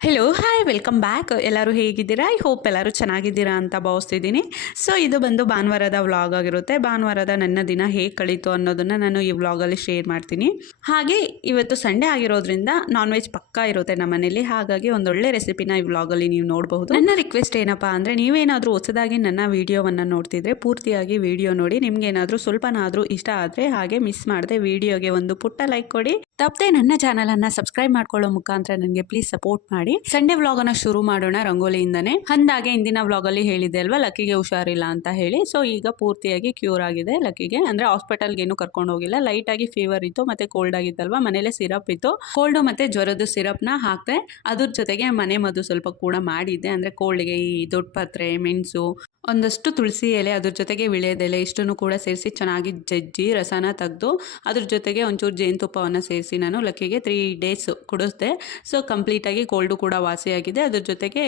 Hello hi welcome back ಎಲ್ಲರೂ ಹೇಗಿದ್ದೀರಾ? I hope ಎಲ್ಲರೂ ಚೆನ್ನಾಗಿದ್ದೀರಾ ಅಂತ ಭಾವಿಸ್ತಿದ್ದೀನಿ. ಸೊ ಇದು ಬಂದು ಭಾನುವಾರದ ವ್ಲಾಗ್ ಆಗಿರುತ್ತೆ. ಭಾನುವಾರದ ನನ್ನ ದಿನ ಹೇಗೆ ಕಳೀತು ಅನ್ನೋದನ್ನು ನಾನು ಈ ವ್ಲಾಗಲ್ಲಿ ಶೇರ್ ಮಾಡ್ತೀನಿ. ಹಾಗೆ, ಇವತ್ತು ಸಂಡೇ ಆಗಿರೋದ್ರಿಂದ ನಾನ್ ವೆಜ್ ಪಕ್ಕಾ ಇರುತ್ತೆ ನಮ್ಮ ಮನೇಲಿ. ಹಾಗಾಗಿ ಒಂದೊಳ್ಳೆ ರೆಸಿಪಿನ ಈ ವ್ಲಾಗಲ್ಲಿ ನೀವು ನೋಡಬಹುದು. ನನ್ನ ರಿಕ್ವೆಸ್ಟ್ ಏನಪ್ಪ ಅಂದರೆ, ನೀವೇನಾದರೂ ಹೊಸದಾಗಿ ನನ್ನ ವೀಡಿಯೋವನ್ನು ನೋಡ್ತಿದ್ರೆ, ಪೂರ್ತಿಯಾಗಿ ವಿಡಿಯೋ ನೋಡಿ. ನಿಮ್ಗೇನಾದರೂ ಸ್ವಲ್ಪನಾದರೂ ಇಷ್ಟ ಆದರೆ ಹಾಗೆ ಮಿಸ್ ಮಾಡದೆ ವಿಡಿಯೋಗೆ ಒಂದು ಪುಟ್ಟ ಲೈಕ್ ಕೊಡಿ. ತಪ್ಪದೆ ನನ್ನ ಚಾನಲನ್ನು ಸಬ್ಸ್ಕ್ರೈಬ್ ಮಾಡ್ಕೊಳ್ಳೋ ಮುಖಾಂತರ ನನಗೆ ಪ್ಲೀಸ್ ಸಪೋರ್ಟ್ ಮಾಡಿ. ಸಂಡೇ ವ್ಲಾಗನ್ನು ಶುರು ಮಾಡೋಣ ರಂಗೋಲಿಯಿಂದನೇ. ಅಂದಾಗೆ ಇಂದಿನ ವ್ಲಾಗಲ್ಲಿ ಹೇಳಿದೆ ಅಲ್ವಾ, ಲಕ್ಕಿಗೆ ಹುಷಾರಿಲ್ಲ ಅಂತ ಹೇಳಿ. ಸೊ ಈಗ ಪೂರ್ತಿಯಾಗಿ ಕ್ಯೂರ್ ಆಗಿದೆ ಲಕ್ಕಿಗೆ. ಅಂದರೆ ಹಾಸ್ಪಿಟಲ್ಗೆ ಏನು ಕರ್ಕೊಂಡು ಹೋಗಿಲ್ಲ. ಲೈಟ್ ಆಗಿ ಫೀವರ್ ಇತ್ತು, ಮತ್ತೆ ಕೋಲ್ಡ್ ಆಗಿತ್ತಲ್ವಾ, ಮನೇಲೆ ಸಿರಪ್ ಇತ್ತು. ಕೋಲ್ಡು ಮತ್ತೆ ಜ್ವರದ ಸಿರಪ್ನ ಹಾಕಿದೆ, ಅದ್ರ ಜೊತೆಗೆ ಮನೆ ಮದ್ದು ಸ್ವಲ್ಪ ಕೂಡ ಮಾಡಿದ್ದೆ. ಅಂದರೆ ಕೋಲ್ಡ್ಗೆ ಈ ದೊಡ್ಡ ಪತ್ರೆ, ಮೆಣಸು ಒಂದಷ್ಟು ತುಳಸಿ ಎಲೆ ಅದ್ರ ಜೊತೆಗೆ ವಿಳೆದೆಲೆ ಇಷ್ಟನ್ನು ಕೂಡ ಸೇರಿಸಿ ಚೆನ್ನಾಗಿ ಜಜ್ಜಿ ರಸನ ತೆಗೆದು ಅದ್ರ ಜೊತೆಗೆ ಒಂಚೂರು ಜೇನುತುಪ್ಪವನ್ನು ಸೇರಿಸಿ ನಾನು ಲಕ್ಕಿಗೆ ತ್ರೀ ಡೇಸ್ ಕುಡಿಸ್ದೆ ಸೊ ಕಂಪ್ಲೀಟಾಗಿ ಕೋಲ್ಡು ಕೂಡ ವಾಸಿಯಾಗಿದೆ ಅದ್ರ ಜೊತೆಗೆ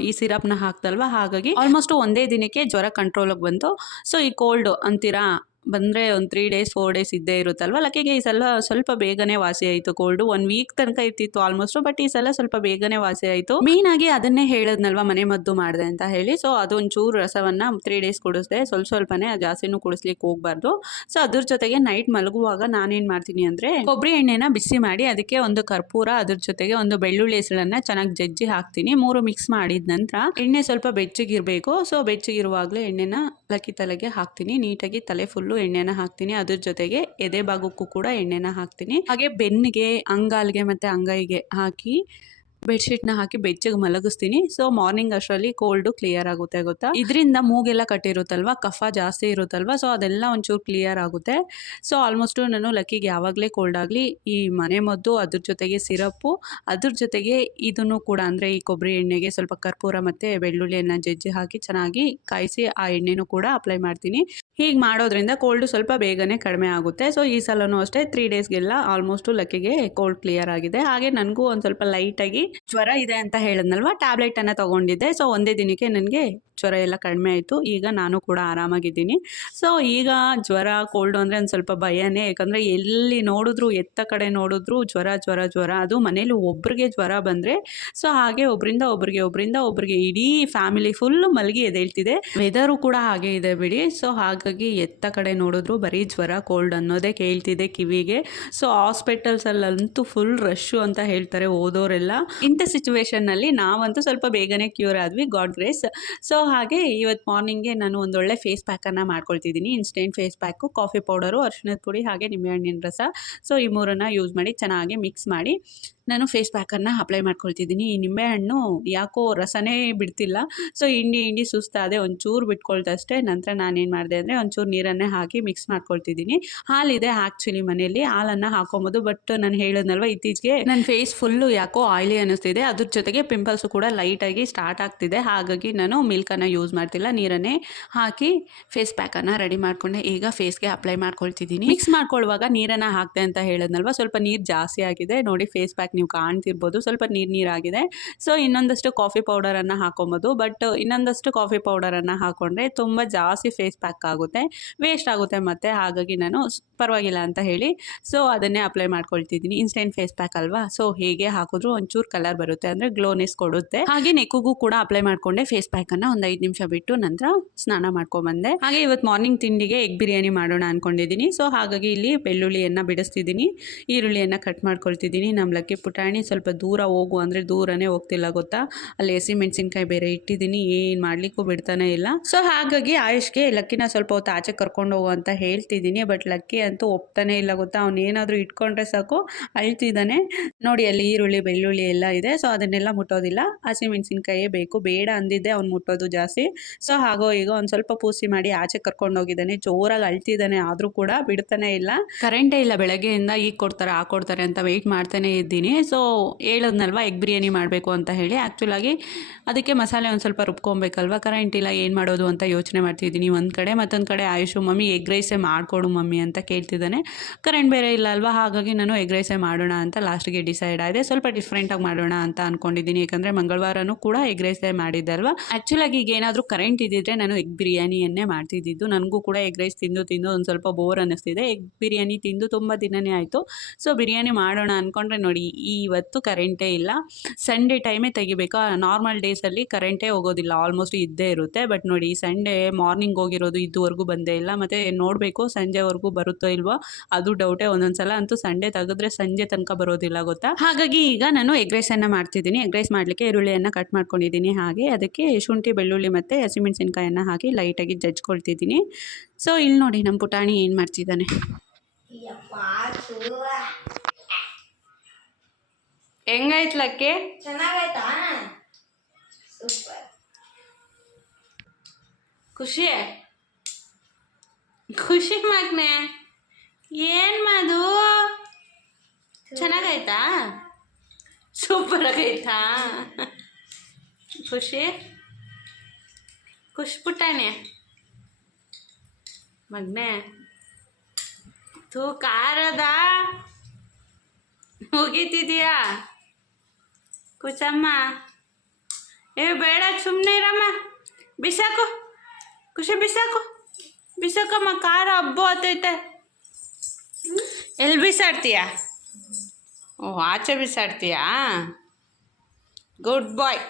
ಈ ಸಿರಪ್ನ ಹಾಕ್ತಲ್ವ? ಹಾಗಾಗಿ ಆಲ್ಮೋಸ್ಟ್ ಒಂದೇ ದಿನಕ್ಕೆ ಜ್ವರ ಕಂಟ್ರೋಲಿಗೆ ಬಂತು. ಸೊ ಈ ಕೋಲ್ಡು ಅಂತೀರಾ ಬಂದರೆ ಒಂದು ತ್ರೀ ಡೇಸ್ ಫೋರ್ ಡೇಸ್ ಇದ್ದೇ ಇರುತ್ತಲ್ವ? ಲಕ್ಕಿಗೆ ಈ ಸಲ ಸ್ವಲ್ಪ ಬೇಗನೆ ವಾಸಿ ಆಯಿತು ಕೋಲ್ಡು ಒನ್ ವೀಕ್ ತನಕ ಇರ್ತಿತ್ತು ಆಲ್ಮೋಸ್ಟ್ ಬಟ್ ಈ ಸಲ ಸ್ವಲ್ಪ ಬೇಗನೆ ವಾಸಿ ಆಯಿತು. ಮೇನ್ ಆಗಿ ಅದನ್ನೇ ಹೇಳದ್ನಲ್ವ ಮನೆ ಮದ್ದು ಮಾಡಿದೆ ಅಂತ ಹೇಳಿ. ಸೊ ಅದೊಂಚೂರು ರಸವನ್ನು ತ್ರೀ ಡೇಸ್ ಕುಡಿಸ್ದೆ. ಸ್ವಲ್ಪ ಸ್ವಲ್ಪನೇ ಜಾಸ್ತಿನೂ ಕುಡಿಸ್ಲಿಕ್ಕೆ ಹೋಗ್ಬಾರ್ದು. ಸೊ ಅದ್ರ ಜೊತೆಗೆ ನೈಟ್ ಮಲಗುವಾಗ ನಾನೇನು ಮಾಡ್ತೀನಿ ಅಂದರೆ ಕೊಬ್ಬರಿ ಎಣ್ಣೆನ ಬಿಸಿ ಮಾಡಿ ಅದಕ್ಕೆ ಒಂದು ಕರ್ಪೂರ, ಅದ್ರ ಜೊತೆಗೆ ಒಂದು ಬೆಳ್ಳುಳ್ಳಿ ಹೆಸಳನ್ನು ಚೆನ್ನಾಗಿ ಜಜ್ಜಿ ಹಾಕ್ತೀನಿ. ಮೂರು ಮಿಕ್ಸ್ ಮಾಡಿದ ನಂತರ ಎಣ್ಣೆ ಸ್ವಲ್ಪ ಬೆಚ್ಚಗಿರಬೇಕು. ಸೊ ಬೆಚ್ಚಗಿರುವಾಗಲೇ ಎಣ್ಣೆನ ಲಕ್ಕಿ ತಲೆಗೆ ಹಾಕ್ತೀನಿ. ನೀಟಾಗಿ ತಲೆ ಫುಲ್ಲು ಎಣ್ಣೆನ ಹಾಕ್ತೀನಿ. ಅದ್ರ ಜೊತೆಗೆ ಎದೆ ಭಾಗಕ್ಕೂ ಕೂಡ ಎಣ್ಣೆನ ಹಾಕ್ತೀನಿ. ಹಾಗೆ ಬೆನ್ನಿಗೆ, ಅಂಗಾಲ್ಗೆ ಮತ್ತೆ ಅಂಗೈಗೆ ಹಾಕಿ ಬೆಡ್ಶೀಟ್ನ ಹಾಕಿ ಬೆಚ್ಚಗೆ ಮಲಗಿಸ್ತೀನಿ. ಸೊ ಮಾರ್ನಿಂಗ್ ಅಷ್ಟರಲ್ಲಿ ಕೋಲ್ಡು ಕ್ಲಿಯರ್ ಆಗುತ್ತೆ ಗೊತ್ತಾ? ಇದರಿಂದ ಮೂಗೆಲ್ಲ ಕಟ್ಟಿರುತ್ತಲ್ವ ಕಫ ಜಾಸ್ತಿ ಇರುತ್ತಲ್ವ? ಸೊ ಅದೆಲ್ಲ ಒಂಚೂರು ಕ್ಲಿಯರ್ ಆಗುತ್ತೆ. ಸೊ ಆಲ್ಮೋಸ್ಟು ನಾನು ಲಕ್ಕಿಗೆ ಯಾವಾಗಲೇ ಕೋಲ್ಡ್ ಆಗಲಿ, ಈ ಮನೆ ಮದ್ದು, ಅದ್ರ ಜೊತೆಗೆ ಸಿರಪ್ಪು, ಅದ್ರ ಜೊತೆಗೆ ಇದನ್ನು ಕೂಡ ಅಂದರೆ ಈ ಕೊಬ್ಬರಿ ಎಣ್ಣೆಗೆ ಸ್ವಲ್ಪ ಕರ್ಪೂರ ಮತ್ತು ಬೆಳ್ಳುಳ್ಳಿಯನ್ನು ಜಜ್ಜಿ ಹಾಕಿ ಚೆನ್ನಾಗಿ ಕಾಯಿಸಿ ಆ ಎಣ್ಣೆನೂ ಕೂಡ ಅಪ್ಲೈ ಮಾಡ್ತೀನಿ. ಹೀಗೆ ಮಾಡೋದ್ರಿಂದ ಕೋಲ್ಡು ಸ್ವಲ್ಪ ಬೇಗನೆ ಕಡಿಮೆ ಆಗುತ್ತೆ. ಸೊ ಈ ಸಲನೂ ಅಷ್ಟೇ ತ್ರೀ ಡೇಸ್ಗೆಲ್ಲ ಆಲ್ಮೋಸ್ಟು ಲಕ್ಕಿಗೆ ಕೋಲ್ಡ್ ಕ್ಲಿಯರ್ ಆಗಿದೆ. ಹಾಗೆ ನನಗೂ ಒಂದು ಸ್ವಲ್ಪ ಲೈಟಾಗಿ ಜ್ವರ ಇದೆ ಅಂತ ಹೇಳಿದ್ನಲ್ವಾ? ಟ್ಯಾಬ್ಲೆಟ್ ಅನ್ನ ತಗೊಂಡಿದ್ದೆ. ಸೊ ಒಂದೇ ದಿನಕ್ಕೆ ನನಗೆ ಜ್ವರ ಎಲ್ಲ ಕಡಿಮೆ ಆಯಿತು. ಈಗ ನಾನು ಕೂಡ ಆರಾಮಾಗಿದ್ದೀನಿ. ಸೊ ಈಗ ಜ್ವರ ಕೋಲ್ಡ್ ಅಂದರೆ ಒಂದು ಸ್ವಲ್ಪ ಭಯನೇ. ಯಾಕಂದರೆ ಎಲ್ಲಿ ನೋಡಿದ್ರು, ಎತ್ತ ಕಡೆ ನೋಡಿದ್ರು ಜ್ವರ ಜ್ವರ ಜ್ವರ. ಅದು ಮನೇಲಿ ಒಬ್ರಿಗೆ ಜ್ವರ ಬಂದರೆ ಸೊ ಹಾಗೆ ಒಬ್ಬರಿಂದ ಒಬ್ರಿಗೆ ಒಬ್ಬರಿಂದ ಒಬ್ರಿಗೆ ಇಡೀ ಫ್ಯಾಮಿಲಿ ಫುಲ್ ಮಲಗಿ ಎದೇಳ್ತಿದೆ ವೆದರು ಕೂಡ ಹಾಗೆ ಇದೆ ಬಿಡಿ. ಸೊ ಹಾಗಾಗಿ ಎತ್ತ ಕಡೆ ನೋಡಿದ್ರು ಬರೀ ಜ್ವರ ಕೋಲ್ಡ್ ಅನ್ನೋದೇ ಕೇಳ್ತಿದೆ ಕಿವಿಗೆ. ಸೊ ಹಾಸ್ಪಿಟಲ್ಸಲ್ಲಂತೂ ಫುಲ್ ರಶ್ಶು ಅಂತ ಹೇಳ್ತಾರೆ ಓದೋರೆಲ್ಲ. ಇಂಥ ಸಿಚುವೇಶನ್ನಲ್ಲಿ ನಾವಂತೂ ಸ್ವಲ್ಪ ಬೇಗನೆ ಕ್ಯೂರ್ ಆದ್ವಿ. ಗಾಡ್ ಗ್ರೇಸ್ ಸೊ ಹಾಗೆ ಇವತ್ತು ಮಾರ್ನಿಂಗ್ಗೆ ನಾನು ಒಂದೊಳ್ಳೆ ಫೇಸ್ ಪ್ಯಾಕನ್ನು ಮಾಡ್ಕೊಳ್ತಿದ್ದೀನಿ. Instant face pack coffee powder ಅರಿಶಿಣದ ಪುಡಿ ಹಾಗೆ ನಿಂಬೆಹಣ್ಣಿನ ರಸ. ಸೊ ಈ ಮೂರನ್ನು ಯೂಸ್ ಮಾಡಿ ಚೆನ್ನಾಗಿ ಮಿಕ್ಸ್ ಮಾಡಿ ನಾನು ಫೇಸ್ ಪ್ಯಾಕನ್ನು ಅಪ್ಲೈ ಮಾಡ್ಕೊಳ್ತಿದ್ದೀನಿ. ಈ ನಿಂಬೆಹಣ್ಣು ಯಾಕೋ ರಸನೇ ಬಿಡ್ತಿಲ್ಲ. ಸೊ ಹಿಂಡಿ ಹಿಂಡಿ ಸುಸ್ತಾದೆ ಒಂಚೂರು ಬಿಟ್ಕೊಳ್ತಷ್ಟೇ ನಂತರ ನಾನೇನು ಮಾಡಿದೆ ಅಂದರೆ ಒಂಚೂರು ನೀರನ್ನೇ ಹಾಕಿ ಮಿಕ್ಸ್ ಮಾಡ್ಕೊಳ್ತಿದ್ದೀನಿ. ಹಾಲಿದೆ ಆ್ಯಕ್ಚುಲಿ ಮನೆಯಲ್ಲಿ. ಹಾಲನ್ನು ಹಾಕೊಬೋದು ಬಟ್ ನಾನು ಹೇಳಿದ್ನಲ್ವ ಇತ್ತೀಚೆಗೆ ನನ್ನ ಫೇಸ್ ಫುಲ್ಲು ಯಾಕೋ ಆಯಿಲಿ ಅನ್ನಿಸ್ತಿದೆ. ಅದ್ರ ಜೊತೆಗೆ ಪಿಂಪಲ್ಸು ಕೂಡ ಲೈಟಾಗಿ ಸ್ಟಾರ್ಟ್ ಆಗ್ತಿದೆ. ಹಾಗಾಗಿ ನಾನು ಮಿಲ್ಕನ್ನು ಯೂಸ್ ಮಾಡ್ತಿಲ್ಲ. ನೀರನ್ನೇ ಹಾಕಿ ಫೇಸ್ ಪ್ಯಾಕನ್ನು ರೆಡಿ ಮಾಡಿಕೊಂಡೆ. ಈಗ ಫೇಸ್ಗೆ ಅಪ್ಲೈ ಮಾಡ್ಕೊಳ್ತಿದ್ದೀನಿ. ಮಿಕ್ಸ್ ಮಾಡ್ಕೊಳ್ಳುವಾಗ ನೀರನ್ನು ಹಾಕ್ತೆ ಅಂತ ಹೇಳಿದ್ನಲ್ವ? ಸ್ವಲ್ಪ ನೀರು ಜಾಸ್ತಿ ಆಗಿದೆ. ನೋಡಿ ಫೇಸ್ ಪ್ಯಾಕ್ ನೀವು ಕಾಣ್ತಿರ್ಬೋದು. ಸ್ವಲ್ಪ ನೀರು ನೀರಾಗಿದೆ. ಸೊ ಇನ್ನೊಂದಷ್ಟು ಕಾಫಿ ಪೌಡರನ್ನು ಹಾಕೊಬೋದು. ಬಟ್ ಇನ್ನೊಂದಷ್ಟು ಕಾಫಿ ಪೌಡರನ್ನು ಹಾಕೊಂಡ್ರೆ ತುಂಬ ಜಾಸ್ತಿ ಫೇಸ್ ಪ್ಯಾಕ್ ಆಗುತ್ತೆ. ವೇಸ್ಟ್ ಆಗುತ್ತೆ ಮತ್ತೆ. ಹಾಗಾಗಿ ನಾನು ಪರವಾಗಿಲ್ಲ ಅಂತ ಹೇಳಿ. ಸೊ ಅದನ್ನೇ ಅಪ್ಲೈ ಮಾಡ್ಕೊಳ್ತಿದ್ದೀನಿ. ಇನ್ಸ್ಟೆಂಟ್ ಫೇಸ್ ಪ್ಯಾಕ್ ಅಲ್ವಾ? ಸೊ ಹೇಗೆ ಹಾಕಿದ್ರು ಒಂಚೂರು ಕಲರ್ ಬರುತ್ತೆ. ಅಂದರೆ ಗ್ಲೋನೆಸ್ ಕೊಡುತ್ತೆ. ಹಾಗೆ ನೆಕ್ಕುಗೂ ಕೂಡ ಅಪ್ಲೈ ಮಾಡಿಕೊಂಡೆ ಫೇಸ್ ಪ್ಯಾಕನ್ನು ಒಂದು ಐದು ನಿಮಿಷ ಬಿಟ್ಟು ನಂತರ ಸ್ನಾನ ಮಾಡ್ಕೊಂಡ್ಬಂದೆ ಹಾಗೆ ಇವತ್ತು ಮಾರ್ನಿಂಗ್ ತಿಂಡಿಗೆ ಎಗ್ ಬಿರಿಯಾನಿ ಮಾಡೋಣ ಅನ್ಕೊಂಡಿದ್ದೀನಿ. ಸೊ ಹಾಗಾಗಿ ಇಲ್ಲಿ ಬೆಳ್ಳುಳ್ಳಿಯನ್ನು ಬಿಡಿಸ್ತಿದ್ದೀನಿ. ಈರುಳ್ಳಿಯನ್ನು ಕಟ್ ಮಾಡ್ಕೊಳ್ತಿದ್ದೀನಿ. ನಮ್ಮ ಲಕ್ಕಿ ಪುಟಾಣಿ ಸ್ವಲ್ಪ ದೂರ ಹೋಗು ಅಂದರೆ ದೂರನೇ ಹೋಗ್ತಿಲ್ಲ ಗೊತ್ತಾ? ಅಲ್ಲಿ ಹಸಿ ಮೆಣಸಿನ್ಕಾಯಿ ಬೇರೆ ಇಟ್ಟಿದ್ದೀನಿ. ಏನು ಮಾಡಲಿಕ್ಕೂ ಬಿಡ್ತಾನೆ ಇಲ್ಲ. ಸೊ ಹಾಗಾಗಿ ಆಯುಷ್ಗೆ ಲಕ್ಕಿನ ಸ್ವಲ್ಪ ಹೊತ್ತು ಆಚೆ ಕರ್ಕೊಂಡು ಹೋಗು ಅಂತ ಹೇಳ್ತಿದ್ದೀನಿ. ಬಟ್ ಲಕ್ಕಿ ಅಂತೂ ಒಪ್ತಾನೆ ಇಲ್ಲ ಗೊತ್ತಾ? ಅವನೇನಾದರೂ ಇಟ್ಕೊಂಡ್ರೆ ಸಾಕು. ಅಳ್ತಿದ್ದಾನೆ. ನೋಡಿ, ಅಲ್ಲಿ ಈರುಳ್ಳಿ, ಬೆಳ್ಳುಳ್ಳಿ ಎಲ್ಲ ಇದೆ. ಸೊ ಅದನ್ನೆಲ್ಲ ಮುಟ್ಟೋದಿಲ್ಲ. ಹಸಿ ಮೆಣಸಿನ್ಕಾಯೇ ಬೇಕು. ಬೇಡ ಅಂದಿದ್ದೆ, ಅವ್ನು ಮುಟ್ಟೋದು ಜಾಸ್ತಿ. ಸೊ ಹಾಗೋ ಈಗ ಒಂದ್ ಸ್ವಲ್ಪ ಪೂಸಿ ಮಾಡಿ ಆಚೆ ಕರ್ಕೊಂಡು ಹೋಗಿದ್ದಾನೆ ಜೋರಾಗಿ ಅಳ್ತಿದ್ದಾನೆ. ಆದ್ರೂ ಕೂಡ ಬಿಡ್ತಾನೆ ಇಲ್ಲ. ಕರೆಂಟೇ ಇಲ್ಲ. ಬೆಳಗ್ಗೆಯಿಂದ ಈಗ ಕೊಡ್ತಾರೆ, ಆ ಕೊಡ್ತಾರೆ ಅಂತ ವೆಯ್ಟ್ ಮಾಡ್ತಾನೆ ಇದ್ದೀನಿ. ಸೊ ಹೇಳದ್ನಲ್ವ ಎಗ್ ಬಿರಿಯಾನಿ ಮಾಡಬೇಕು ಅಂತ ಹೇಳಿ. ಆ್ಯಕ್ಚುಲಾಗಿ ಅದಕ್ಕೆ ಮಸಾಲೆ ಒಂದ್ ಸ್ವಲ್ಪ ರುಬ್ಕೊಬೇಕಲ್ವಾ? ಕರೆಂಟ್ ಇಲ್ಲ, ಏನು ಮಾಡೋದು ಅಂತ ಯೋಚನೆ ಮಾಡ್ತಿದ್ದೀನಿ. ಒಂದ್ ಕಡೆ, ಮತ್ತೊಂದು ಕಡೆ ಆಯುಷು, ಮಮ್ಮಿ ಎಗ್ ರೈಸೆ ಮಾಡ್ಕೊಡು ಮಮ್ಮಿ ಅಂತ ಕೇಳ್ತಿದ್ದಾನೆ. ಕರೆಂಟ್ ಬೇರೆ ಇಲ್ಲ ಅಲ್ವಾ? ಹಾಗಾಗಿ ನಾನು ಎಗ್ ರೈಸೇ ಮಾಡೋಣ ಅಂತ ಲಾಸ್ಟ್ಗೆ ಡಿಸೈಡ್ ಆಗಿದೆ ಸ್ವಲ್ಪ ಡಿಫ್ರೆಂಟಾಗಿ ಮಾಡೋಣ ಅಂತ ಅನ್ಕೊಂಡಿದ್ದೀನಿ. ಯಾಕಂದ್ರೆ ಮಂಗಳವಾರನೂ ಕೂಡ ಎಗ್ ರೈಸೇ ಮಾಡಿದ್ದೆ ಅಲ್ವಾ? ಈಗ ಏನಾದರೂ ಕರೆಂಟ್ ಇದ್ದಿದ್ರೆ ನಾನು ಎಗ್ ಬಿರಿಯಾನಿಯನ್ನೇ ಮಾಡ್ತಿದ್ದಿದ್ದು. ನನಗೂ ಕೂಡ ಎಗ್ ರೈಸ್ ತಿಂದು ತಿಂದು ಒಂದು ಸ್ವಲ್ಪ ಬೋರ್ ಅನ್ನಿಸ್ತಿದೆ. ಎಗ್ ಬಿರಿಯಾನಿ ತಿಂದು ತುಂಬ ದಿನನೇ ಆಯಿತು. ಸೊ ಬಿರಿಯಾನಿ ಮಾಡೋಣ ಅಂದ್ಕೊಂಡ್ರೆ ನೋಡಿ ಇವತ್ತು ಕರೆಂಟೇ ಇಲ್ಲ. ಸಂಡೇ ಟೈಮೇ ತೆಗಿಬೇಕಾ? ನಾರ್ಮಲ್ ಡೇಸಲ್ಲಿ ಕರೆಂಟೇ ಹೋಗೋದಿಲ್ಲ. ಆಲ್ಮೋಸ್ಟ್ ಇದ್ದೇ ಇರುತ್ತೆ. ಬಟ್ ನೋಡಿ ಸಂಡೇ ಮಾರ್ನಿಂಗ್ ಹೋಗಿರೋದು ಇದುವರೆಗೂ ಬಂದೇ ಇಲ್ಲ. ಮತ್ತು ನೋಡಬೇಕು ಸಂಜೆವರೆಗೂ ಬರುತ್ತೋ ಇಲ್ವೋ? ಅದು ಡೌಟೇ ಒಂದೊಂದು ಸಲ ಅಂತೂ ಸಂಡೇ ತೆಗೆದ್ರೆ ಸಂಜೆ ತನಕ ಬರೋದಿಲ್ಲ ಗೊತ್ತಾ? ಹಾಗಾಗಿ ಈಗ ನಾನು ಎಗ್ ರೈಸನ್ನು ಮಾಡ್ತಿದ್ದೀನಿ. ಎಗ್ ರೈಸ್ ಮಾಡಲಿಕ್ಕೆ ಈರುಳ್ಳಿಯನ್ನು ಕಟ್ ಮಾಡ್ಕೊಂಡಿದ್ದೀನಿ. ಹಾಗೆ ಅದಕ್ಕೆ ಶುಂಠಿ ಮತ್ತು ಹಸಿಮೆಣಸಿನ್ಕಾಯನ್ನು ಹಾಕಿ ಲೈಟಾಗಿ ಜಜ್ಕೊಳ್ತಿದ್ದೀನಿ. ಸೊ ಇಲ್ಲಿ ನೋಡಿ ನಮ್ಮ ಪುಟಾಣಿ ಏನು ಮಾಡ್ತಿದ್ದಾನೆ. ಹೆಂಗಾಯ್ತು ಲಕ್ಕೆ ಸೂಪರ್. ಖುಷಿ? ಖುಷಿ ಮಗ್ನೆ ಏನ್ ಮಾದು ಚೆನ್ನಾಗಾಯ್ತಾ? ಸೂಪರ್ ಆಗೈತಾ ಖುಷಿ? ಖುಷಿ ಪುಟ್ಟಾಣೆ ಮಗ್ನೆ ತೂ ಕಾರದ ಮುಗೀತಿದೀಯಾ ಕುಚಮ್ಮ ಏ ಬೇಡ ಸುಮ್ಮನೆ ಇರಮ್ಮ ಬಿಸಾಕು ಖುಷಿ ಬಿಸಾಕು ಬಿಸಾಕಮ್ಮ ಖಾರ ಹಬ್ಬ ಹತ್ತೈತೆ ಎಲ್ಲಿ ಬಿಸಾಡ್ತೀಯಾ ಓ ಆಚೆ ಬಿಸಾಡ್ತೀಯಾ ಗುಡ್ ಬಾಯ್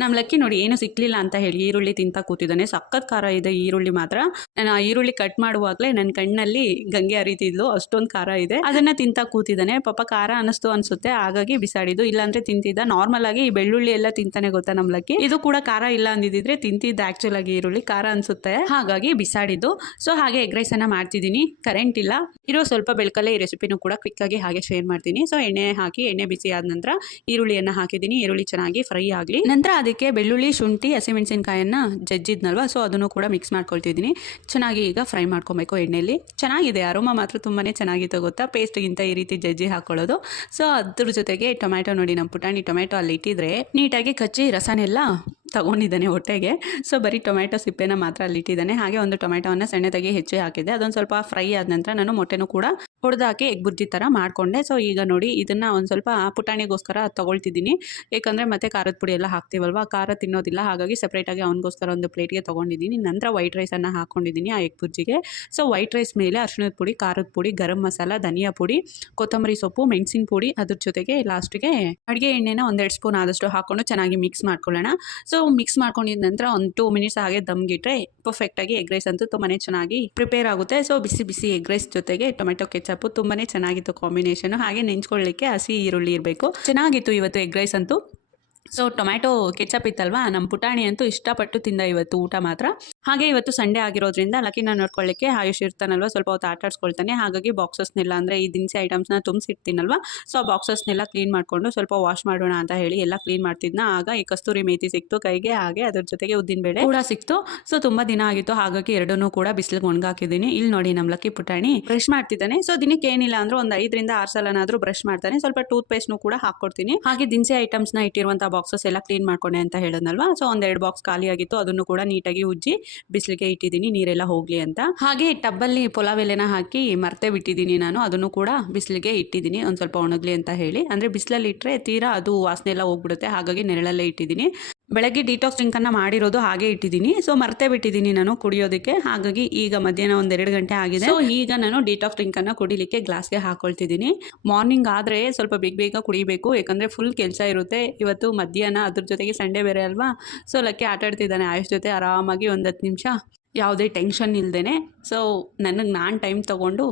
ನಮ್ಮ ಲಕ್ಕಿ ನೋಡಿ ಏನು ಸಿಕ್ಕಲಿಲ್ಲ ಅಂತ ಹೇಳಿ ಈರುಳ್ಳಿ ತಿಂತ ಕೂತಿದ್ದಾನೆ. ಸಖತ್ ಖಾರ ಇದೆ ಈರುಳ್ಳಿ ಮಾತ್ರ. ನಾನು ಆ ಈರುಳ್ಳಿ ಕಟ್ ಮಾಡುವಾಗಲೇ ನನ್ನ ಕಣ್ಣಲ್ಲಿ ಗಂಗೆ ಹರಿತಿದ್ಲು. ಅಷ್ಟೊಂದು ಖಾರ ಇದೆ. ಅದನ್ನು ತಿಂತ ಕೂತಿದ್ದಾನೆ. ಪಾಪ ಖಾರ ಅನ್ನಿಸ್ತು ಅನಿಸುತ್ತೆ. ಹಾಗಾಗಿ ಬಿಸಾಡಿದ್ದು. ಇಲ್ಲಾಂದ್ರೆ ತಿಂತಿದ್ದ. ನಾರ್ಮಲ್ ಆಗಿ ಈ ಬೆಳ್ಳುಳ್ಳಿ ಎಲ್ಲ ತಿಂತಾನೆ ಗೊತ್ತಾ ನಮ್ಮ ಲಕ್ಕಿ? ಇದು ಕೂಡ ಖಾರ ಇಲ್ಲ ಅಂದಿದ್ರೆ ತಿಂತಿದ್ದ ಆಕ್ಚುಲ್ ಆಗಿ ಈರುಳ್ಳಿ. ಖಾರ ಅನಿಸುತ್ತೆ. ಹಾಗಾಗಿ ಬಿಸಾಡಿದ್ದು. ಸೊ ಹಾಗೆ ಎಗ್ ರೈಸನ್ನು ಮಾಡ್ತಿದ್ದೀನಿ. ಕರೆಂಟ್ ಇಲ್ಲ. ಇರೋ ಸ್ವಲ್ಪ ಬೆಳಕಲ್ಲೇ ಈ ರೆಸಿಪಿನೂ ಕೂಡ ಕ್ವಿಕ್ಕಾಗಿ ಹಾಗೆ ಶೇರ್ ಮಾಡ್ತೀನಿ. ಸೊ ಎಣ್ಣೆ ಹಾಕಿ, ಎಣ್ಣೆ ಬಿಸಿ ಆದ ನಂತರ ಈರುಳ್ಳಿಯನ್ನು ಹಾಕಿದ್ದೀನಿ. ಈರುಳ್ಳಿ ಚೆನ್ನಾಗಿ ಫ್ರೈ ಆಗಲಿ. ನಂತರ ಅದಕ್ಕೆ ಬೆಳ್ಳುಳ್ಳಿ, ಶುಂಠಿ, ಹಸಿಮೆಣಸಿನ್ಕಾಯನ್ನು ಜಜ್ಜಿದ್ನಲ್ವ? ಸೊ ಅದನ್ನು ಕೂಡ ಮಿಕ್ಸ್ ಮಾಡ್ಕೊಳ್ತಿದ್ದೀನಿ. ಚೆನ್ನಾಗಿ ಈಗ ಫ್ರೈ ಮಾಡ್ಕೊಬೇಕು ಎಣ್ಣೆಯಲ್ಲಿ ಚೆನ್ನಾಗಿದೆ. ಅರೋಮ ಮಾತ್ರ ತುಂಬಾ ಚೆನ್ನಾಗಿತ್ತು ಗೊತ್ತಾ? ಪೇಸ್ಟ್ಗಿಂತ ಈ ರೀತಿ ಜಜ್ಜಿ ಹಾಕ್ಕೊಳ್ಳೋದು ಸೊ ಅದ್ರ ಜೊತೆಗೆ ಟೊಮ್ಯಾಟೊ ನೋಡಿ ನಮ್ಮ ಪುಟಾಣಿ. ಟೊಮ್ಯಾಟೊ ಅಲ್ಲಿ ಇಟ್ಟಿದ್ರೆ ನೀಟಾಗಿ ಕಚ್ಚಿ ರಸನೆಲ್ಲ ತಗೊಂಡಿದ್ದಾನೆ ಹೊಟ್ಟೆಗೆ. ಸೊ ಬರೀ ಟೊಮೆಟೊ ಸಿಪ್ಪೆನ ಮಾತ್ರ ಅಲ್ಲಿ ಇಟ್ಟಿದ್ದಾನೆ. ಹಾಗೆ ಒಂದು ಟೊಮ್ಯಾಟೊವನ್ನು ತೆಗೆ ಹೆಚ್ಚಿ ಹಾಕಿದ್ದೆ. ಅದೊಂದು ಸ್ವಲ್ಪ ಫ್ರೈ ಆದ ನಂತರ ನಾನು ಮೊಟ್ಟೆನೂ ಕೂಡ ಹೊಡೆದಾಕಿ ಎಗ್ ಬುರ್ಜಿ ಥರ ಮಾಡಿಕೊಂಡೆ. ಸೊ ಈಗ ನೋಡಿ ಇದನ್ನು ಒಂದು ಸ್ವಲ್ಪ ಪುಟಾಣಿಗೋಸ್ಕರ ತೊಗೊಳ್ತಿದ್ದೀನಿ. ಏಕೆಂದರೆ ಮತ್ತೆ ಖಾರದ ಪುಡಿ ಎಲ್ಲ ಹಾಕ್ತೀವಲ್ವ? ಖಾರ ತಿನ್ನೋದಿಲ್ಲ. ಹಾಗಾಗಿ ಸಪ್ರೇಟಾಗಿ ಅವನಿಗೋಸ್ಕರ ಒಂದು ಪ್ಲೇಟ್ಗೆ ತೊಗೊಂಡಿದ್ದೀನಿ. ನಂತರ ವೈಟ್ ರೈಸನ್ನು ಹಾಕ್ಕೊಂಡಿದ್ದೀನಿ ಆ ಎಗ್ ಬುರ್ಜಿಗೆ ಸೊ ವೈಟ್ ರೈಸ್ ಮೇಲೆ ಅರಿಶಿಣದ ಪುಡಿ, ಖಾರದ ಪುಡಿ, ಗರಂ ಮಸಾಲ, ಧನಿಯಾ ಪುಡಿ, ಕೊತ್ತಂಬರಿ ಸೊಪ್ಪು, ಮೆಣಸಿನ ಪುಡಿ ಅದ್ರ ಜೊತೆಗೆ ಲಾಸ್ಟ್ಗೆ ಅಡುಗೆ ಎಣ್ಣೆನ ಒಂದೆರಡು ಸ್ಪೂನ್ ಆದಷ್ಟು ಹಾಕ್ಕೊಂಡು ಚೆನ್ನಾಗಿ ಮಿಕ್ಸ್ ಮಾಡ್ಕೊಳ್ಳೋಣ. ಸೊ ಮಿಕ್ಸ್ ಮಾಡ್ಕೊಂಡಿದ ನಂತರ ಒಂದು ಟೂ ಮಿನಿಟ್ಸ್ ಹಾಗೆ ದಮ್ಗಿಟ್ರೆ ಪರ್ಫೆಕ್ಟಾಗಿ ಎಗ್ ರೈಸ್ ಅಂತೂ ತುಂಬಾ ಚೆನ್ನಾಗಿ ಪ್ರಿಪೇರ್ ಆಗುತ್ತೆ. ಸೊ ಬಿಸಿ ಬಿಸಿ ಎಗ್ ರೈಸ್ ಜೊತೆಗೆ ಟೊಮೆಟೊ ಕೆಚಪ್ಪು ತುಂಬಾ ಚೆನ್ನಾಗಿತ್ತು ಕಾಂಬಿನೇಷನ್ ಹಾಗೆ ನೆಂಚ್ಕೊಳ್ಳಿಕ್ಕೆ ಹಸಿ ಈರುಳ್ಳಿ ಇರಬೇಕು. ಚೆನ್ನಾಗಿತ್ತು ಇವತ್ತು ಎಗ್ ರೈಸ್ ಅಂತೂ. ಸೊ ಟೊಮ್ಯಾಟೊ ಕೆಚಪ್ ಇತ್ತಲ್ವಾ? ನಮ್ಮ ಪುಟಾಣಿ ಅಂತೂ ಇಷ್ಟಪಟ್ಟು ತಿಂದ ಇವತ್ತು ಊಟ ಮಾತ್ರ. ಹಾಗೆ ಇವತ್ತು ಸಂಡೇ ಆಗಿರೋದ್ರಿಂದ ಲಕ್ಕಿನ ನೋಡ್ಕೊಳ್ಳಿಕ್ಕೆ ಆಯುಷ್ ಇರ್ತಾನಲ್ವ? ಸ್ವಲ್ಪ ಹೊತ್ತು ಆಟ ಆಡ್ಸ್ಕೊಳ್ತಾನೆ. ಹಾಗಾಗಿ ಬಾಕ್ಸಸ್ನೆಲ್ಲ ಅಂದರೆ ಈ ದಿನಸಿ ಐಟಮ್ಸ್ನ ತುಂಬಿಸಿರ್ತೀನಲ್ವ ಸೊ ಆ ಬಾಕ್ಸಸ್ನೆಲ್ಲ ಕ್ಲೀನ್ ಮಾಡಿಕೊಂಡು ಸ್ವಲ್ಪ ವಾಶ್ ಮಾಡೋಣ ಅಂತ ಹೇಳಿ ಎಲ್ಲ ಕ್ಲೀನ್ ಮಾಡ್ತಿದ್ನ. ಆಗ ಈ ಕಸ್ತೂರಿ ಮೇತಿ ಸಿಕ್ತು ಕೈಗೆ, ಹಾಗೆ ಅದ್ರ ಜೊತೆಗೆ ಉದ್ದಿನಬೇಳೆ ಕೂಡ ಸಿಕ್ತು. ಸೊ ತುಂಬ ದಿನ ಆಗಿತ್ತು. ಹಾಗಾಗಿ ಎರಡನ್ನೂ ಕೂಡ ಬಿಸಿಲಿಗೆ ಒಣಗಾಕಿದ್ದೀನಿ. ಇಲ್ಲಿ ನೋಡಿ ನಮ್ಮ ಲಕ್ಕಿ ಪುಟಾಣಿ. ಬ್ರಷ್ ಮಾಡ್ತಿದ್ದಾನೆ. ಸೊ ದಿನಕ್ಕೆ ಏನಿಲ್ಲ ಅಂದ್ರೆ ಒಂದು ಐದರಿಂದ ಆರು ಸಲನಾದರೂ ಬ್ರಷ್ ಮಾಡ್ತಾನೆ. ಸ್ವಲ್ಪ ಟೂತ್ ಪೇಸ್ಟ್ನು ಕೂಡ ಹಾಕ್ಕೊಡ್ತೀನಿ. ಹಾಗೆ ದಿನಸಿ ಐಟಮ್ಸ್ನ ಇಟ್ಟಿರುವಂಥ ಬಾಕ್ಸಸ್ ಎಲ್ಲ ಕ್ಲೀನ್ ಮಾಡ್ಕೊಂಡೆ ಅಂತ ಹೇಳೋದಲ್ವಾ ಸೊ ಒಂದೆರಡು ಬಾಕ್ಸ್ ಖಾಲಿ ಆಗಿತ್ತು, ಅದನ್ನು ಕೂಡ ನೀಟಾಗಿ ಉಜ್ಜಿ ಬಿಸಿಲಿಗೆ ಇಟ್ಟಿದ್ದೀನಿ, ನೀರೆಲ್ಲ ಹೋಗಲಿ ಅಂತ. ಹಾಗೆ ಟಬ್ಬಲ್ಲಿ ಪುಲಾವ್ ಎಲೆನ ಹಾಕಿ ಮರ್ತೆ ಬಿಟ್ಟಿದ್ದೀನಿ ನಾನು, ಅದನ್ನು ಕೂಡ ಬಿಸಿಲಿಗೆ ಇಟ್ಟಿದ್ದೀನಿ, ಒಂದು ಸ್ವಲ್ಪ ಒಣಗಲಿ ಅಂತ ಹೇಳಿ. ಅಂದರೆ ಬಿಸಿಲಲ್ಲಿ ಇಟ್ಟರೆ ತೀರಾ ಅದು ವಾಸನೆ ಎಲ್ಲ ಹೋಗ್ಬಿಡುತ್ತೆ, ಹಾಗಾಗಿ ನೆರಳಲ್ಲೇ ಇಟ್ಟಿದ್ದೀನಿ. ಬೆಳಗ್ಗೆ ಡಿಟಾಕ್ಸ್ ಡ್ರಿಂಕನ್ನು ಮಾಡಿರೋದು ಹಾಗೆ ಇಟ್ಟಿದ್ದೀನಿ. ಸೊ ಮರ್ತೆ ಬಿಟ್ಟಿದ್ದೀನಿ ನಾನು ಕುಡಿಯೋದಕ್ಕೆ. ಹಾಗಾಗಿ ಈಗ ಮಧ್ಯಾಹ್ನ ಒಂದೆರಡು ಗಂಟೆ ಆಗಿದೆ. ಸೊ ಈಗ ನಾನು ಡಿಟಾಕ್ಸ್ ಡ್ರಿಂಕನ್ನು ಕುಡಿಲಿಕ್ಕೆ ಗ್ಲಾಸ್ಗೆ ಹಾಕೊಳ್ತಿದ್ದೀನಿ. ಮಾರ್ನಿಂಗ್ ಆದರೆ ಸ್ವಲ್ಪ ಬೇಗ ಬೇಗ ಕುಡಿಬೇಕು. ಯಾಕಂದರೆ ಫುಲ್ ಕೆಲಸ ಇರುತ್ತೆ. ಇವತ್ತು ಮಧ್ಯಾಹ್ನ ಅದ್ರ ಜೊತೆಗೆ ಸಂಡೇ ಬೇರೆ ಅಲ್ವಾ? ಸೊ ಲಕ್ಕಿ ಆಟಾಡ್ತಿದ್ದಾನೆ ಆಯುಷ್ ಜೊತೆ ಆರಾಮಾಗಿ ಒಂದು ಹತ್ತು ನಿಮಿಷ. ಯಾವುದೇ ಟೆನ್ಷನ್ ಇಲ್ಲದೇ ಸೊ ನನಗೆ ನಾನು ಟೈಮ್ ತೊಗೊಂಡು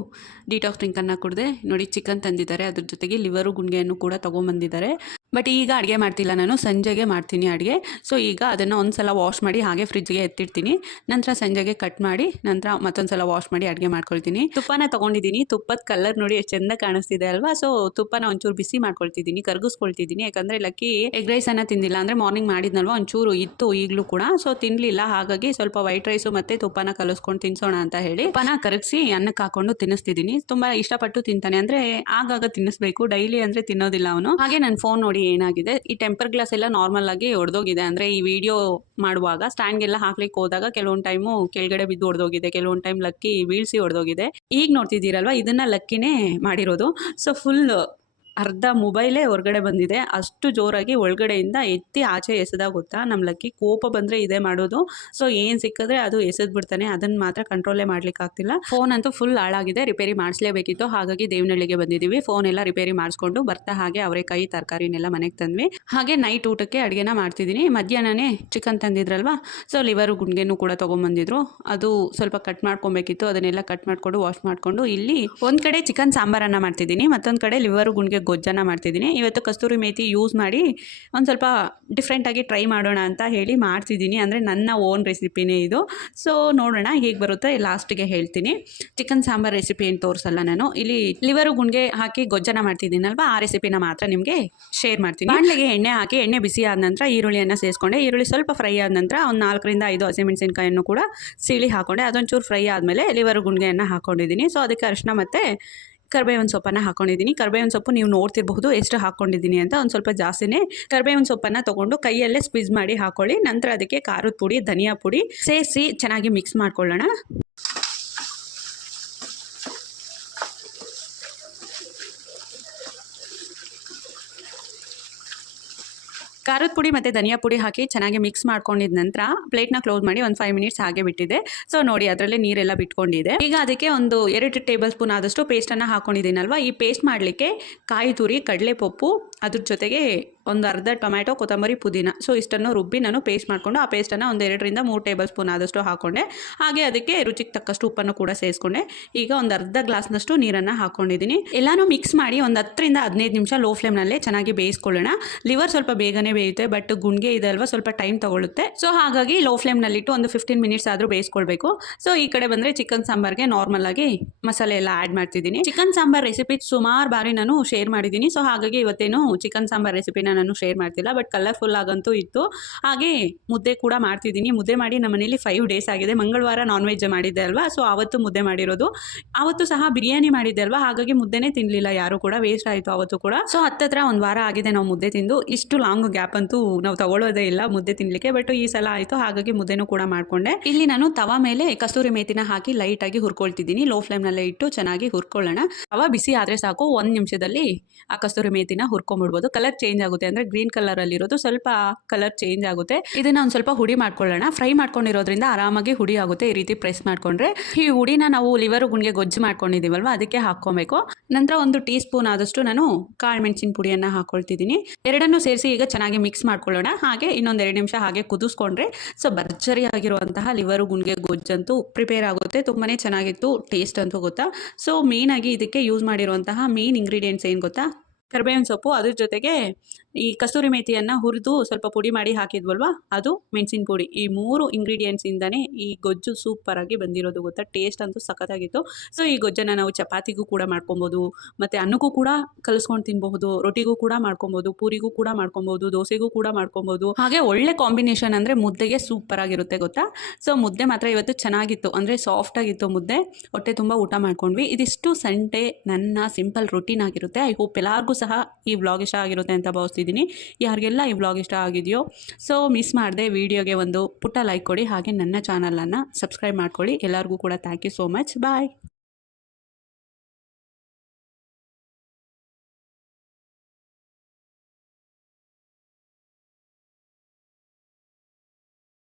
ಡಿಟಾಕ್ಸ್ ಡ್ರಿಂಕನ್ನು ಕುಡಿದೆ ನೋಡಿ ಚಿಕನ್ ತಂದಿದ್ದಾರೆ. ಅದ್ರ ಜೊತೆಗೆ ಲಿವರು ಗುಂಡಿಗೆಯನ್ನು ಕೂಡ ತೊಗೊಂಬಂದಿದ್ದಾರೆ. ಬಟ್ ಈಗ ಅಡುಗೆ ಮಾಡ್ತಿಲ್ಲ ನಾನು, ಸಂಜೆಗೆ ಮಾಡ್ತೀನಿ ಅಡುಗೆ. ಸೊ ಈಗ ಅದನ್ನು ಒಂದು ಸಲ ವಾಶ್ ಮಾಡಿ ಹಾಗೆ ಫ್ರಿಜ್ಗೆ ಎತ್ತಿಡ್ತೀನಿ. ನಂತರ ಸಂಜೆಗೆ ಕಟ್ ಮಾಡಿ, ನಂತರ ಮತ್ತೊಂದು ಸಲ ವಾಶ್ ಮಾಡಿ ಅಡುಗೆ ಮಾಡ್ಕೊಳ್ತೀನಿ. ತುಪ್ಪನ ತೊಗೊಂಡಿದ್ದೀನಿ. ತುಪ್ಪದ ಕಲರ್ ನೋಡಿ ಎಷ್ಟು ಚೆಂದ ಕಾಣಿಸ್ತಿದೆ ಅಲ್ವಾ? ಸೊ ತುಪ್ಪನ ಒಂಚೂರು ಬಿಸಿ ಮಾಡ್ಕೊಳ್ತಿದ್ದೀನಿ, ಕರ್ಗಿಸ್ಕೊಳ್ತಿದ್ದೀನಿ. ಯಾಕಂದರೆ ಲಕ್ಕಿ ಎಗ್ ರೈಸನ್ನು ತಿಂದಿಲ್ಲ ಅಂದರೆ ಮಾರ್ನಿಂಗ್ ಮಾಡಿದ್ನಲ್ವ? ಒಂಚೂರು ಇತ್ತು ಈಗಲೂ ಕೂಡ. ಸೊ ತಿನ್ನಲಿಲ್ಲ ಹಾಗಾಗಿ ಸ್ವಲ್ಪ ವೈಟ್ ರೈಸು ಮತ್ತು ತುಪ್ಪನ ಕಲಿಸ್ಕೊಂಡು ತಿನ್ಸೋಣ ಅಂತ ಹೇಳಿ ತುಪ್ಪನ ಕರಗಿಸಿ ಅನ್ನಕ್ಕೆ ಹಾಕೊಂಡು ತಿನ್ನಿಸ್ತಿದ್ದೀನಿ. ತುಂಬ ಇಷ್ಟಪಟ್ಟು ತಿಂತಾನೆ. ಅಂದರೆ ಆಗಾಗ ತಿನ್ನಿಸ್ಬೇಕು. ಡೈಲಿ ಅಂದರೆ ತಿನ್ನೋದಿಲ್ಲ ಅವನು. ಹಾಗೆ ನನ್ನ ಫೋನ್ ನೋಡಿ ಏನಾಗಿದೆ. ಈ ಟೆಂಪರ್ ಗ್ಲಾಸ್ ಎಲ್ಲ ನಾರ್ಮಲ್ ಆಗಿ ಒಡೆದೋಗಿದೆ. ಅಂದರೆ ಈ ವಿಡಿಯೋ ಮಾಡುವಾಗ ಸ್ಟ್ಯಾಂಡ್ಗೆಲ್ಲ ಹಾಕ್ಲಿಕ್ಕೆ ಹೋದಾಗ ಕೆಲವೊಂದು ಟೈಮು ಕೆಳಗಡೆ ಬಿದ್ದು ಹೊಡೆದೋಗಿದೆ ಕೆಲವೊಂದು ಟೈಮ್ ಲಕ್ಕಿ ಬೀಳಿಸಿ ಒಡೆದೋಗಿದೆ. ಈಗ ನೋಡ್ತಿದ್ದೀರಲ್ವ? ಇದನ್ನ ಲಕ್ಕಿನೇ ಮಾಡಿರೋದು. ಸೊ ಫುಲ್ ಅರ್ಧ ಮೊಬೈಲೇ ಹೊರಗಡೆ ಬಂದಿದೆ. ಅಷ್ಟು ಜೋರಾಗಿ ಒಳಗಡೆಯಿಂದ ಎತ್ತಿ ಆಚೆ ಎಸೆದಾಗ ಗೊತ್ತಾ? ನಮ್ಮ ಲಕ್ಕಿ ಕೋಪ ಬಂದರೆ ಇದೇ ಮಾಡೋದು. ಸೊ ಏನು ಸಿಕ್ಕಿದ್ರೆ ಅದು ಎಸೆದು ಬಿಡ್ತಾನೆ ಅದನ್ನು ಮಾತ್ರ ಕಂಟ್ರೋಲೇ ಮಾಡ್ಲಿಕ್ಕೆ ಆಗ್ತಿಲ್ಲ. ಫೋನ್ ಅಂತೂ ಫುಲ್ ಹಾಳಾಗಿದೆ. ರಿಪೇರಿ ಮಾಡಿಸ್ಲೇಬೇಕಿತ್ತು. ಹಾಗಾಗಿ ದೇವನಹಳ್ಳಿಗೆ ಬಂದಿದ್ದೀವಿ. ಫೋನ್ ಎಲ್ಲ ರಿಪೇರಿ ಮಾಡಿಸ್ಕೊಂಡು ಬರ್ತಾ ಹಾಗೆ ಅವರೆಕಾಯಿ ತರಕಾರಿನೆಲ್ಲ ಮನೆಗೆ ತಂದ್ವಿ. ಹಾಗೆ ನೈಟ್ ಊಟಕ್ಕೆ ಅಡುಗೆನ ಮಾಡ್ತಿದ್ದೀನಿ. ಮಧ್ಯಾಹ್ನನೇ ಚಿಕನ್ ತಂದಿದ್ರಲ್ವಾ? ಸೊ ಲಿವರು ಗುಂಡ್ಗೆನೂ ಕೂಡ ತೊಗೊಂಬಂದಿದ್ರು. ಅದು ಸ್ವಲ್ಪ ಕಟ್ ಮಾಡ್ಕೊಬೇಕಿತ್ತು. ಅದನ್ನೆಲ್ಲ ಕಟ್ ಮಾಡಿಕೊಂಡು ವಾಶ್ ಮಾಡಿಕೊಂಡು ಇಲ್ಲಿ ಒಂದು ಕಡೆ ಚಿಕನ್ ಸಾಂಬಾರನ್ನು ಮಾಡ್ತಿದ್ದೀನಿ. ಮತ್ತೊಂದು ಕಡೆ ಲಿವರು ಗುಂಡ್ಗೆ ಗೊಜ್ಜನ್ನು ಮಾಡ್ತಿದ್ದೀನಿ. ಇವತ್ತು ಕಸ್ತೂರಿ ಮೇಥಿ ಯೂಸ್ ಮಾಡಿ ಒಂದು ಸ್ವಲ್ಪ ಡಿಫ್ರೆಂಟಾಗಿ ಟ್ರೈ ಮಾಡೋಣ ಅಂತ ಹೇಳಿ ಮಾಡ್ತಿದ್ದೀನಿ. ಅಂದರೆ ನನ್ನ ಓನ್ ರೆಸಿಪಿನೇ ಇದು. ಸೊ ನೋಡೋಣ ಹೇಗೆ ಬರುತ್ತೆ. ಲಾಸ್ಟಿಗೆ ಹೇಳ್ತೀನಿ. ಚಿಕನ್ ಸಾಂಬಾರ್ ರೆಸಿಪಿ ಏನು ತೋರಿಸಲ್ಲ ನಾನು. ಇಲ್ಲಿ ಲಿವರು ಗುಂಡ್ಗೆ ಹಾಕಿ ಗೊಜ್ಜನ ಮಾಡ್ತಿದ್ದೀನಲ್ವಾ? ಆ ರೆಸಿಪಿನ ಮಾತ್ರ ನಿಮಗೆ ಶೇರ್ ಮಾಡ್ತೀನಿ. ಬಾಣಲೆಗೆ ಎಣ್ಣೆ ಹಾಕಿ, ಎಣ್ಣೆ ಬಿಸಿ ಆದ ನಂತರ ಈರುಳ್ಳಿಯನ್ನು ಸೇರಿಸ್ಕೊಂಡೆ ಈರುಳ್ಳಿ ಸ್ವಲ್ಪ ಫ್ರೈ ಆದ ನಂತರ ಒಂದು ನಾಲ್ಕರಿಂದ ಐದು ಹಸಿಮೆಣಸಿನಕಾಯಿಯನ್ನು ಕೂಡ ಸೀಳಿ ಹಾಕೊಂಡೆ. ಅದೊಂಚೂರು ಫ್ರೈ ಆದಮೇಲೆ ಲಿವರು ಗುಂಡ್ಗೆಯನ್ನು ಹಾಕ್ಕೊಂಡಿದ್ದೀನಿ ಸೊ ಅದಕ್ಕೆ ಅರಿಶಿನ ಮತ್ತು ಕರ್ಬೇವಿನ ಸೊಪ್ಪನ್ನು ಹಾಕೊಂಡಿದ್ದೀನಿ. ಕರ್ಬೇವಿನ ಸೊಪ್ಪು ನೀವು ನೋಡ್ತಿರಬಹುದು, ಎಷ್ಟು ಹಾಕ್ಕೊಂಡಿದ್ದೀನಿ ಅಂತ ಒಂದು ಸ್ವಲ್ಪ ಜಾಸ್ತಿನೇ. ಕರ್ಬೇವಿನ ಸೊಪ್ಪನ್ನು ತೊಗೊಂಡು ಕೈಯಲ್ಲೇ ಸ್ಕ್ವಿಜ್ ಮಾಡಿ ಹಾಕೊಳ್ಳಿ. ನಂತರ ಅದಕ್ಕೆ ಖಾರದ ಪುಡಿ, ಧನಿಯಾ ಪುಡಿ ಸೇರಿಸಿ ಚೆನ್ನಾಗಿ ಮಿಕ್ಸ್ ಮಾಡ್ಕೊಳ್ಳೋಣ. ಖಾರದ ಪುಡಿ ಮತ್ತು ಧನಿಯಾ ಪುಡಿ ಹಾಕಿ ಚೆನ್ನಾಗಿ ಮಿಕ್ಸ್ ಮಾಡ್ಕೊಂಡಿದ ನಂತರ ಪ್ಲೇಟ್ನ ಕ್ಲೋಸ್ ಮಾಡಿ ಒಂದು ಫೈವ್ ಮಿನಿಟ್ಸ್ ಹಾಗೆ ಬಿಟ್ಟಿದೆ. ಸೊ ನೋಡಿ ಅದರಲ್ಲಿ ನೀರೆಲ್ಲ ಬಿಟ್ಕೊಂಡಿದೆ. ಈಗ ಅದಕ್ಕೆ ಒಂದು ಎರಡು ಟೇಬಲ್ ಸ್ಪೂನ್ ಆದಷ್ಟು ಪೇಸ್ಟನ್ನು ಹಾಕ್ಕೊಂಡಿದ್ದೀನಲ್ವ ಈ ಪೇಸ್ಟ್ ಮಾಡಲಿಕ್ಕೆ ಕಾಯಿ ತುರಿ ಕಡಲೆ ಕಡಲೆಪಪ್ಪು ಅದ್ರ ಜೊತೆಗೆ ಒಂದು ಅರ್ಧ ಟೊಮ್ಯಾಟೊ, ಕೊತ್ತಂಬರಿ ಪುದೀನ. ಸೊ ಇಷ್ಟನ್ನು ರುಬ್ಬಿ ನಾನು ಪೇಸ್ಟ್ ಮಾಡಿಕೊಂಡು, ಆ ಪೇಸ್ಟನ್ನು ಒಂದು ಎರಡರಿಂದ ಮೂರು ಟೇಬಲ್ ಸ್ಪೂನ್ ಆದಷ್ಟು ಹಾಕ್ಕೊಂಡೆ ಹಾಗೆ ಅದಕ್ಕೆ ರುಚಿಗೆ ತಕ್ಕಷ್ಟು ಉಪ್ಪನ್ನು ಕೂಡ ಸೇರಿಸ್ಕೊಂಡೆ. ಈಗ ಒಂದು ಅರ್ಧ ಗ್ಲಾಸ್ನಷ್ಟು ನೀರನ್ನು ಹಾಕ್ಕೊಂಡಿದ್ದೀನಿ ಎಲ್ಲನೂ ಮಿಕ್ಸ್ ಮಾಡಿ ಒಂದು ಹತ್ತರಿಂದ ಹದಿನೈದು ನಿಮಿಷ ಲೋ ಫ್ಲೇಮ್ನಲ್ಲೇ ಚೆನ್ನಾಗಿ ಬೇಯಿಸ್ಕೊಳ್ಳೋಣ. ಲಿವರ್ ಸ್ವಲ್ಪ ಬೇಗನೆ ಬೇಯುತ್ತೆ ಬಟ್ ಗುಂಡ್ಗೆ ಇದೆ ಅಲ್ವಾ ಸ್ವಲ್ಪ ಟೈಮ್ ತಗೊಳ್ಳುತ್ತೆ. ಸೊ ಹಾಗಾಗಿ ಲೋ ಫ್ಲೇಮ್ನಲ್ಲಿಟ್ಟು ಒಂದು ಫಿಫ್ಟೀನ್ ಮಿನಿಟ್ಸ್ ಆದರೂ ಬೇಯಿಸ್ಕೊಳ್ಬೇಕು. ಸೊ ಈ ಕಡೆ ಬಂದರೆ ಚಿಕನ್ ಸಾಂಬಾರ್ಗೆ ನಾರ್ಮಲ್ ಆಗಿ ಮಸಾಲೆ ಎಲ್ಲ ಆ್ಯಡ್ ಮಾಡ್ತಿದ್ದೀನಿ. ಚಿಕನ್ ಸಾಂಬಾರ್ ರೆಸಿಪಿ ಸುಮಾರು ಬಾರಿ ನಾನು ಶೇರ್ ಮಾಡಿದ್ದೀನಿ. ಸೊ ಹಾಗಾಗಿ ಇವತ್ತೇನು ಚಿಕನ್ ಸಾಂಬಾರ್ ರೆಸಿಪಿನ ನಾನು ಶೇರ್ ಮಾಡ್ತಿಲ್ಲ ಬಟ್ ಕಲರ್ಫುಲ್ ಆಗಂತೂ ಇತ್ತು. ಹಾಗೆ ಮುದ್ದೆ ಕೂಡ ಮಾಡ್ತಿದ್ದೀನಿ. ಮುದ್ದೆ ಮಾಡಿ ನಮ್ಮ ಮನೇಲಿ ಫೈವ್ ಡೇಸ್ ಆಗಿದೆ. ಮಂಗಳವಾರ ನಾನ್ ವೆಜ್ ಮಾಡಿದ್ದೆ ಅಲ್ವಾ? ಸೊ ಆವತ್ತು ಮುದ್ದೆ ಮಾಡಿರೋದು. ಆವತ್ತು ಸಹ ಬಿರಿಯಾನಿ ಮಾಡಿದ್ದೆ ಅಲ್ವಾ? ಹಾಗಾಗಿ ಮುದ್ದೆನೇ ತಿನ್ನಲಿಲ್ಲ ಯಾರು ಕೂಡ ವೇಸ್ಟ್ ಆಯಿತು ಆವತ್ತು ಕೂಡ. ಸೊ ಹತ್ತತ್ರ ಒಂದು ವಾರ ಆಗಿದೆ ನಾವು ಮುದ್ದೆ ತಿಂದು. ಇಷ್ಟು ಲಾಂಗ್ ಗ್ಯಾಪ್ ಅಂತೂ ನಾವು ತಗೊಳ್ಳೋದೇ ಇಲ್ಲ ಮುದ್ದೆ ತಿನ್ನಲಿಕ್ಕೆ ಬಟ್ ಈ ಸಲ ಆಯಿತು. ಹಾಗಾಗಿ ಮುದ್ದೆನೂ ಕೂಡ ಮಾಡಿಕೊಂಡೆ. ಇಲ್ಲಿ ನಾನು ತವ ಮೇಲೆ ಕಸ್ತೂರಿ ಮೇತಿನ ಹಾಕಿ ಲೈಟಾಗಿ ಹುರ್ಕೊಳ್ತಿದ್ದೀನಿ. ಲೋ ಫ್ಲೇಮ್ನಲ್ಲೇ ಇಟ್ಟು ಚೆನ್ನಾಗಿ ಹುರ್ಕೊಳ್ಳೋಣ. ತವ ಬಿಸಿ ಆದರೆ ಸಾಕು. ಒಂದು ನಿಮಿಷದಲ್ಲಿ ಆ ಕಸ್ತೂರಿ ಮೇತಿನ ಹುರ್ಕೊಂಡ್ಬಿಡ್ಬೋದು ಕಲರ್ ಚೇಂಜ್ ಆಗುತ್ತೆ. ಅಂದರೆ ಗ್ರೀನ್ ಕಲರ್ ಅಲ್ಲಿರೋದು ಸ್ವಲ್ಪ ಕಲರ್ ಚೇಂಜ್ ಆಗುತ್ತೆ. ಇದನ್ನ ಒಂದು ಸ್ವಲ್ಪ ಹುಡಿ ಮಾಡ್ಕೊಳ್ಳೋಣ. ಫ್ರೈ ಮಾಡ್ಕೊಂಡಿರೋದ್ರಿಂದ ಆರಾಮಾಗಿ ಹುಡಿ ಆಗುತ್ತೆ ಈ ರೀತಿ ಪ್ರೆಸ್ ಮಾಡ್ಕೊಂಡ್ರೆ. ಈ ಹುಡಿನ ನಾವು ಲಿವರ್ ಗುಣಗೆ ಗೊಜ್ಜು ಮಾಡ್ಕೊಂಡಿದ್ದೀವಲ್ವ ಅದಕ್ಕೆ ಹಾಕ್ಕೊಬೇಕು. ನಂತರ ಒಂದು ಟೀ ಸ್ಪೂನ್ ಆದಷ್ಟು ನಾನು ಕಾಳು ಮೆಣಸಿನ ಪುಡಿಯನ್ನು ಹಾಕ್ಕೊಳ್ತಿದ್ದೀನಿ ಎರಡನ್ನೂ ಸೇರಿಸಿ ಈಗ ಚೆನ್ನಾಗಿ ಮಿಕ್ಸ್ ಮಾಡ್ಕೊಳ್ಳೋಣ. ಹಾಗೆ ಇನ್ನೊಂದು ಎರಡು ನಿಮಿಷ ಹಾಗೆ ಕುದಿಸ್ಕೊಂಡ್ರೆ ಸೊ ಭರ್ಜರಿ ಆಗಿರುವಂತಹ ಲಿವರ್ ಗುಣಗೆ ಗೊಜ್ಜಂತೂ ಪ್ರಿಪೇರ್ ಆಗುತ್ತೆ. ತುಂಬಾ ಚೆನ್ನಾಗಿತ್ತು, ಟೇಸ್ಟ್ ಅಂತೂ ಗೊತ್ತಾ? ಸೊ ಮೇಯ್ನಾಗಿ ಇದಕ್ಕೆ ಯೂಸ್ ಮಾಡಿರುವಂತಹ ಮೇನ್ ಇಂಗ್ರೀಡಿಯೆಂಟ್ಸ್ ಏನು ಗೊತ್ತಾ? ಕರಿಬೇವಿನ ಸೊಪ್ಪು ಅದ್ರ ಜೊತೆಗೆ ಈ ಕಸ್ತೂರಿ ಮೇಥಿಯನ್ನು ಹುರಿದು ಸ್ವಲ್ಪ ಪುಡಿ ಮಾಡಿ ಹಾಕಿದ್ವಲ್ವ? ಅದು ಮೆಣಸಿನ ಪುಡಿ. ಈ ಮೂರು ಇಂಗ್ರೀಡಿಯೆಂಟ್ಸಿಂದನೇ ಈ ಗೊಜ್ಜು ಸೂಪರಾಗಿ ಬಂದಿರೋದು ಗೊತ್ತಾ? ಟೇಸ್ಟ್ ಅಂತೂ ಸಖತ್ತಾಗಿತ್ತು. ಸೊ ಈ ಗೊಜ್ಜನ್ನು ನಾವು ಚಪಾತಿಗೂ ಕೂಡ ಮಾಡ್ಕೊಬೋದು, ಮತ್ತು ಅನ್ನಕ್ಕೂ ಕೂಡ ಕಲಿಸ್ಕೊಂಡು ತಿನ್ಬಹುದು, ರೊಟ್ಟಿಗೂ ಕೂಡ ಮಾಡ್ಕೊಬೋದು, ಪೂರಿಗೂ ಕೂಡ ಮಾಡ್ಕೊಬೋದು, ದೋಸೆಗೂ ಕೂಡ ಮಾಡ್ಕೊಬೋದು. ಹಾಗೆ ಒಳ್ಳೆ ಕಾಂಬಿನೇಷನ್ ಅಂದರೆ ಮುದ್ದೆಗೆ ಸೂಪರ್ ಆಗಿರುತ್ತೆ ಗೊತ್ತಾ? ಸೊ ಮುದ್ದೆ ಮಾತ್ರ ಇವತ್ತು ಚೆನ್ನಾಗಿತ್ತು. ಅಂದರೆ ಸಾಫ್ಟ್ ಆಗಿತ್ತು ಮುದ್ದೆ. ಹೊಟ್ಟೆ ತುಂಬ ಊಟ ಮಾಡ್ಕೊಂಡ್ವಿ. ಇದಿಷ್ಟು ಸಂಡೇ ನನ್ನ ಸಿಂಪಲ್ ರೊಟೀನ್ ಆಗಿರುತ್ತೆ. ಐ ಹೋಪ್ ಎಲ್ಲರಿಗೂ ಸಹ ಈ ವ್ಲಾಗ್ ಇಷ್ಟ ಆಗಿರುತ್ತೆ ಅಂತ ಭಾವಿಸ್ತಿದ್ದೀನಿ. ಯಾರಿಗೆಲ್ಲ ಈ ವ್ಲಾಗ್ ಇಷ್ಟ ಆಗಿದೆಯೋ ಸೊ ಮಿಸ್ ಮಾಡಿದೆ ವಿಡಿಯೋಗೆ ಒಂದು ಪುಟ್ಟ ಲೈಕ್ ಕೊಡಿ. ಹಾಗೆ ನನ್ನ ಚಾನಲನ್ನು ಸಬ್ಸ್ಕ್ರೈಬ್ ಮಾಡ್ಕೊಳ್ಳಿ. ಎಲ್ಲರಿಗೂ ಕೂಡ thank you so much bye